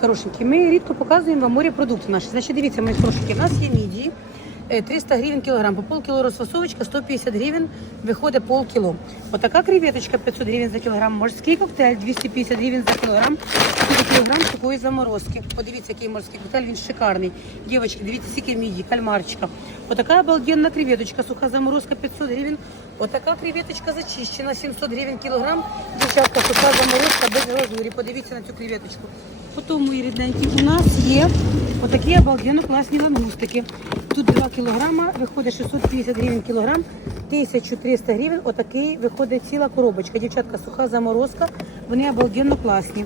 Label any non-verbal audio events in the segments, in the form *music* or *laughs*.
Хорошенькі, ми рідко показуємо вам морепродукти наші. Значить, дивіться, мої хорошенькі, у нас є мідії. Е, 300 гривень кілограм, по пол кіло розфасовочка, 150 гривень виходить пол кіло. Отака креветочка 500 гривень за кілограм, морський коктейль 250 гривень за кілограм, за кілограм сухої заморозки. Подивіться, який морський коктейль, він шикарний. Дівчатки, дивіться, скільки міді, кальмарчика. Отака обалденна креветочка, суха заморозка 500 гривень. Отака креветочка зачищена, 700 гривень кілограм. Дівчатка, суха заморозка без глазурі. Подивіться на цю креветочку. Потім, мої рідненькі, у нас є отакі обалденно класні лангустики. Тут 2 кілограма, виходить 650 гривень кілограм, 1300 гривень, отакий виходить ціла коробочка. Дівчатка, суха заморозка, вони обалденно класні.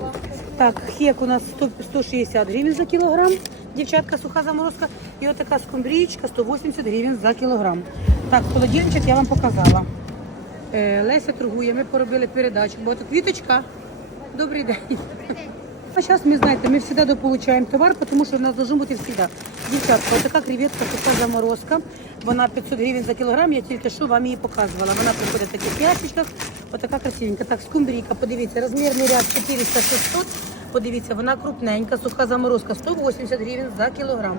Так, хек у нас 100, 160 гривень за кілограм, дівчатка, суха заморозка. І отака скумбрієчка 180 гривень за кілограм. Так, холодильничок я вам показала. Е, Леся торгує, ми поробили передачу. Бо то квіточка. Добрий день. А зараз ми знаєте, ми завжди дополучаємо товар, тому що в нас должно бути завжди. Дівчатка, отака креветка, суха заморозка. Вона 500 гривень за кілограм, я тільки що вам її показувала. Вона приходить в таких ящичках, отака красивенька. Так, скумбрійка, подивіться, розмірний ряд 400-600. Подивіться, вона крупненька, суха заморозка, 180 гривень за кілограм.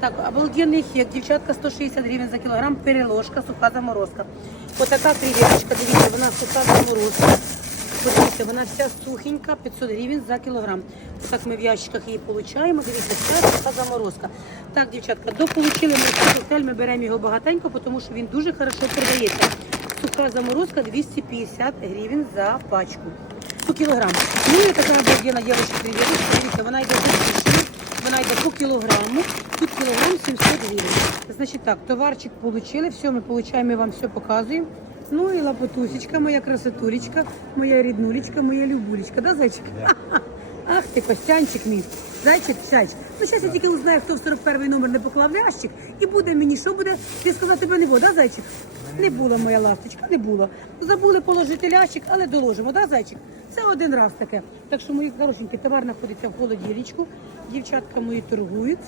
Так, обалденний хек, дівчатка 160 гривень за кілограм, переложка, суха заморозка. Отака креветочка, дивіться, вона суха заморозка. Подивіться, вона вся сухенька, 500 гривень за кілограм. Так ми в ящиках її получаємо. Дивіться, вся така заморозка. Так, дівчатка, дополучили ми коктейль, ми беремо його багатенько, тому що він дуже хорошо продається. Суха заморозка 250 гривень за пачку. По кілограм. Ну і така обалденна дівчинка креветочка. Дивіться, вона йде дуже вона йде по кілограму. Тут кілограм 700 гривень. Значить так, товарчик получили, все, ми получаємо, ми вам все показуємо. Ну і лапотусечка, моя красотулечка, моя ріднулечка, моя любулечка, да, зайчик? *laughs* Ах ти, Костянчик мій. Зайчик, сядь. Ну, зараз я тільки узнаю, хто в 41-й номер не поклав ящик, і буде мені, що буде, ти сказав, тебе не було, да, зайчик? Не було, моя ласточка, не було. Забули положити лящик, але доложимо, да, зайчик? Це один раз таке. Так що, мої хорошенькі, товар знаходиться в холодильничку. Дівчатка мої торгують.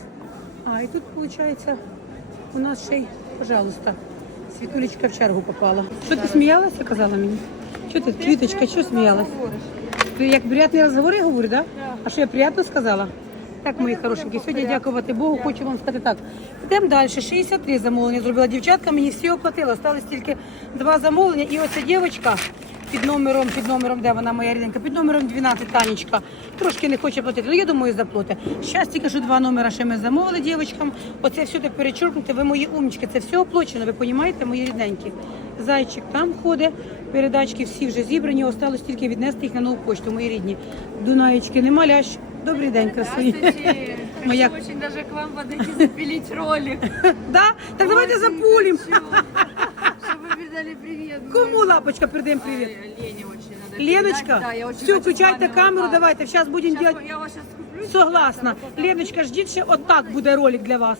А, і тут, виходить, у нас ще й, пожалуйста, Світулечка в чергу попала. Що ти сміялася, казала мені? Що ти, квіточка, що сміялась? Ти як приятні розговори говорю, да? А що я приємно сказала? Так, мої хорошенькі, сьогодні дякувати Богу, хочу вам сказати так. Йдемо далі. 63 замовлення зробила дівчатка, мені всі оплатила. Осталось тільки два замовлення. І оця дівчинка під номером, під номером, де вона моя рідненька, під номером 12 Танечка. Трошки не хоче платити. Ну, я думаю, заплатить. Зараз тільки що два номера ще ми замовили дівчаткам. Оце все так перечеркнути. Ви мої умнички, це все оплачено, ви розумієте, мої рідненькі. Зайчик там ходить, передачки всі вже зібрані, осталось тільки віднести їх на нову почту, мої рідні. Дунаєчки, нема лящ. Добрий день. Хочу Моя- очень даже к вам подойти запилить ролик. Да? Так давайте запулім. хочу, Чтобы передали привет. Кому передаем привет. привіт? Ой, Лене очень надо передать. Леночка, Да, я очень все, хочу включайте камеру, вот давайте, Сейчас будем Щас делать. Я вас сейчас куплю. Согласна. Леночка, ждіть ще отак буде ролик для вас.